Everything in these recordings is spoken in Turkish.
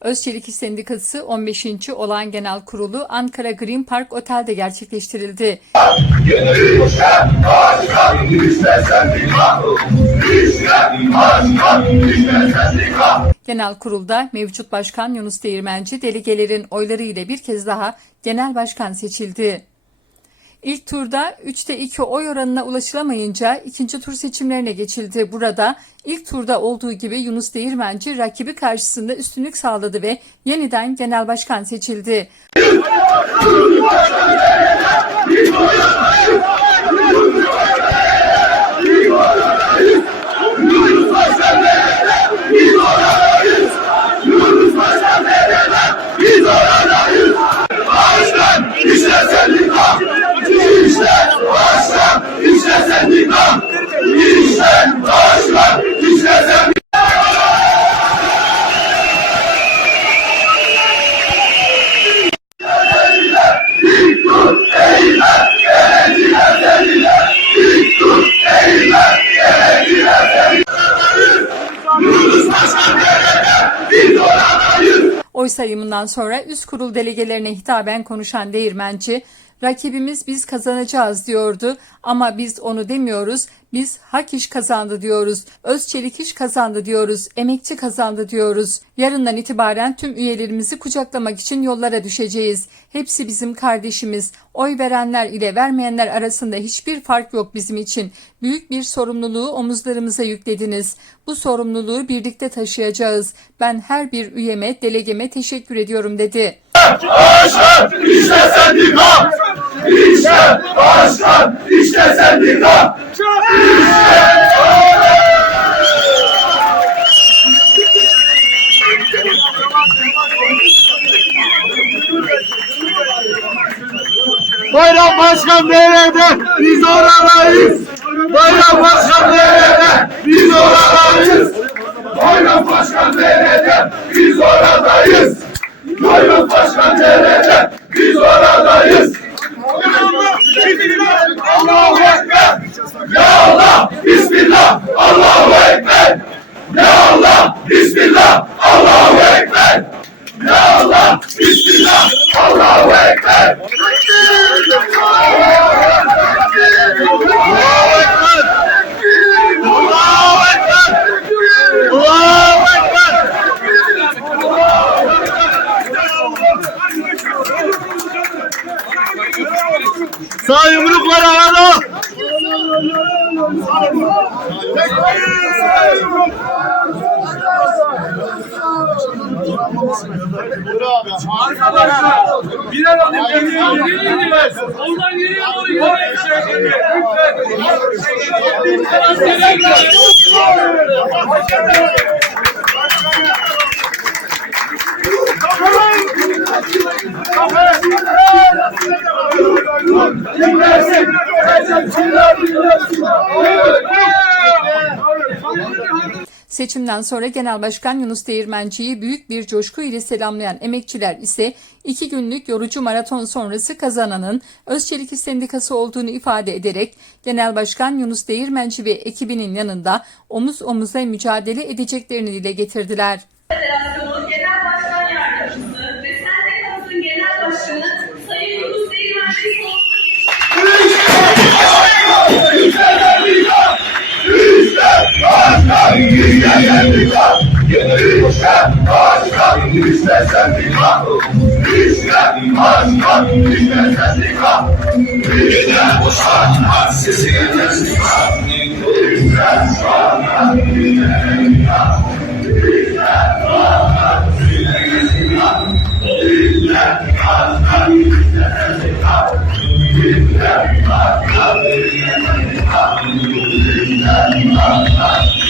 Özçelik İş Sendikası 15. olan genel kurulu Ankara Green Park Otel'de gerçekleştirildi. Genel kurulda mevcut başkan Yunus Değirmenci delegelerin oyları ile bir kez daha genel başkan seçildi. İlk turda 3'te 2 oy oranına ulaşılamayınca ikinci tur seçimlerine geçildi. Burada ilk turda olduğu gibi Yunus Değirmenci rakibi karşısında üstünlük sağladı ve yeniden genel başkan seçildi. Sendika! İşte başkan! İşte sendika! Yunus Başkan? Biz oradayız! Oy sayımından sonra üst kurul delegelerine hitaben konuşan değirmenci, rakibimiz biz kazanacağız diyordu ama biz onu demiyoruz, biz hak iş kazandı diyoruz, Özçelik iş kazandı diyoruz, emekçi kazandı diyoruz. Yarından itibaren tüm üyelerimizi kucaklamak için yollara düşeceğiz. Hepsi bizim kardeşimiz. Oy verenler ile vermeyenler arasında hiçbir fark yok bizim için. Büyük bir sorumluluğu omuzlarımıza yüklediniz. Bu sorumluluğu birlikte taşıyacağız. Ben her bir üyeme, delegeme teşekkür ediyorum dedi. Başkan! İşte sendika! İşte başkan! İşte sendika! Bayram Başkan nerede? Biz oradayız. Bayram Başkan nerede? Biz oradayız! Bayram Başkan nerede? Biz oradayız! Nerede? Biz oradayız! Allahu Ekber! Ya Allah! Bismillah! Allahu Ekber! Ya Allah! Bismillah! Allahu Ekber! Ya Allah! Bismillah! Allahu Ekber! Sağ yumruklar havada. Birer adım geriye gidiyoruz. Onlar geriye doğru gidiyor. Lütfen. Lütfen. Lütfen. Seçimden sonra Genel Başkan Yunus Değirmenci'yi büyük bir coşku ile selamlayan emekçiler ise iki günlük yorucu maraton sonrası kazananın Özçelik Sendikası olduğunu ifade ederek Genel Başkan Yunus Değirmenci ve ekibinin yanında omuz omuza mücadele edeceklerini dile getirdiler. Federasyonu Genel Başkan Yardımcısı ve Sendikamızın Genel Başkanı Sayın Yunus Değirmenci İşte sendika! İşte başkan! İşte sendika! İşte başkan! İşte sendika! İşte başkan! İşte sendika! İşte başkan! Sizin sendika! İşte başkan! İşte sendika! İşte başkan! İşte sendika! İşte başkan! İşte sendika! İşte başkan! İşte başkan! İşte sendika!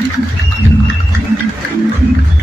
Thank you.